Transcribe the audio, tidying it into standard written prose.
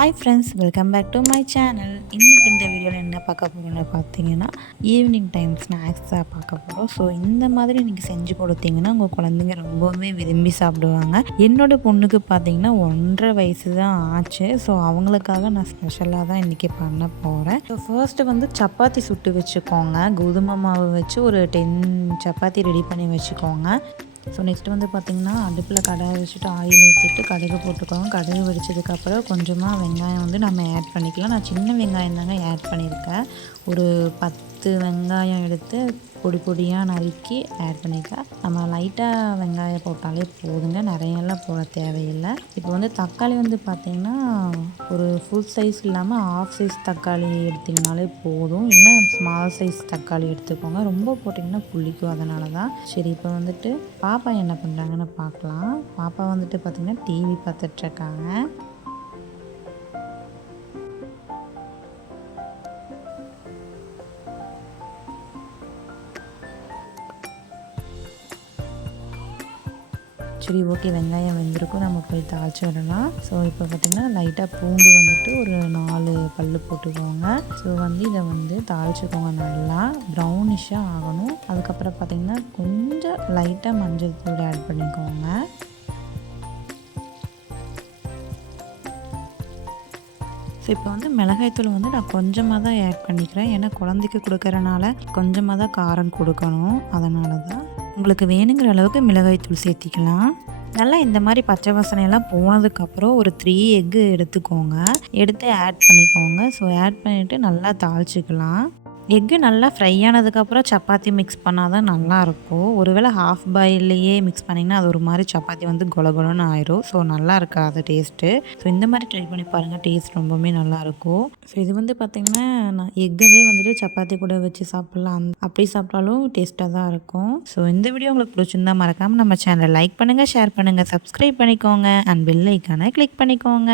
Hi friends, welcome back to my channel. இன்றைக்கி இந்த வீடியோவில் என்ன பார்க்க போகிறோன்னு பார்த்தீங்கன்னா, ஈவினிங் டைம் ஸ்நாக்ஸாக பார்க்க போகிறோம். ஸோ இந்த மாதிரி நீங்கள் செஞ்சு கொடுத்தீங்கன்னா உங்கள் குழந்தைங்க ரொம்பவுமே விரும்பி சாப்பிடுவாங்க. என்னோடய பொண்ணுக்கு பார்த்தீங்கன்னா 1.5 வயசு தான் ஆச்சு. ஸோ அவங்களுக்காக நான் ஸ்பெஷலாக தான் இன்றைக்கி பண்ண போகிறேன். ஸோ ஃபர்ஸ்ட்டு வந்து சப்பாத்தி சுட்டு வச்சுக்கோங்க. கோதுமை மாவு வச்சு ஒரு 10 சப்பாத்தி ரெடி பண்ணி வச்சுக்கோங்க. ஸோ நெக்ஸ்ட்டு வந்து பார்த்திங்கன்னா, அடுப்பில் கடாயை வச்சுட்டு ஆயில் ஊற்றிட்டு கடுகு போட்டுக்கோங்க. கடுகு வெடிச்சதுக்கப்புறம் கொஞ்சமாக வெங்காயம் வந்து நம்ம ஆட் பண்ணிக்கலாம். நான் சின்ன வெங்காயம் தாங்க ஆட் பண்ணியிருக்கேன். ஒரு 10 வெங்காயம் எடுத்து பொடி பொடியாக நறுக்கி ஆட் பண்ணிக்கலாம். நம்ம லைட்டாக வெங்காயம் போட்டாலே போதுங்க, நிறையெல்லாம் போட தேவையில்லை. இப்போ வந்து தக்காளி வந்து பார்த்திங்கன்னா ஒரு ஃபுல் சைஸ் இல்லாமல் ஆஃப் சைஸ் தக்காளி எடுத்திங்கனாலே போதும். இல்லை ஸ்மால் சைஸ் தக்காளி எடுத்துக்கோங்க. ரொம்ப போட்டிங்கன்னா புளிக்கும், அதனால தான். சரி, இப்போ வந்துட்டு பாப்பா என்ன பண்ணுறாங்கன்னு பார்க்கலாம். பாப்பா வந்துட்டு பார்த்திங்கன்னா டிவி பார்த்துட்ருக்காங்க. சரி, ஓகே, வெங்காயம் வெந்திருக்கும், நம்ம போய் தாளிச்சு விடலாம். ஸோ இப்போ பார்த்திங்கன்னா லைட்டாக பூண்டு வந்துட்டு ஒரு 4 பல் போட்டுக்கோங்க. ஸோ வந்து இதை வந்து தாளிச்சுக்கோங்க. நல்லா ப்ரௌனிஷாக ஆகணும். அதுக்கப்புறம் பார்த்திங்கன்னா கொஞ்சம் லைட்டாக மஞ்சள் தூள் ஆட் பண்ணிக்கோங்க. ஸோ இப்போ வந்து மிளகாய்த்தூள் வந்து நான் கொஞ்சமாக தான் ஆட் பண்ணிக்கிறேன். ஏன்னா குழந்தைக்கு கொடுக்கறனால கொஞ்சமாக தான் காரம் கொடுக்கணும், அதனால தான். உங்களுக்கு வேணுங்கிற அளவுக்கு மிளகாய்த்தூள் சேர்த்திக்கலாம். நல்லா இந்த மாதிரி பச்சை வாசனையெல்லாம் போனதுக்கப்புறம் ஒரு 3 எக்கு எடுத்துக்கோங்க. எடுத்து ஆட் பண்ணிக்கோங்க. ஸோ ஆட் பண்ணிவிட்டு நல்லா தாளிச்சிக்கலாம். எக்கு நல்லா ஃப்ரை ஆனதுக்கப்புறம் சப்பாத்தி மிக்ஸ் பண்ணால் தான் நல்லாயிருக்கும். ஒருவேளை ஹாஃப் பாயில்லையே மிக்ஸ் பண்ணிங்கன்னா அது ஒரு மாதிரி சப்பாத்தி வந்து கொலன்னு ஆயிரும். ஸோ நல்லா இருக்காது டேஸ்ட்டு. ஸோ இந்த மாதிரி ட்ரை பண்ணி பாருங்கள், டேஸ்ட் ரொம்பவுமே நல்லாயிருக்கும். ஸோ இது வந்து பார்த்திங்கன்னா நான் எக்கவே வந்துட்டு சப்பாத்தி கூட வச்சு சாப்பிட்லாம். அப்படி சாப்பிட்டாலும் டேஸ்ட்டாக தான் இருக்கும். ஸோ இந்த வீடியோ உங்களுக்கு பிடிச்சிருந்தா மறக்காமல் நம்ம சேனலை லைக் பண்ணுங்கள், ஷேர் பண்ணுங்கள், சப்ஸ்கிரைப் பண்ணிக்கோங்க அண்ட் பெல் ஐக்கானை கிளிக் பண்ணிக்கோங்க.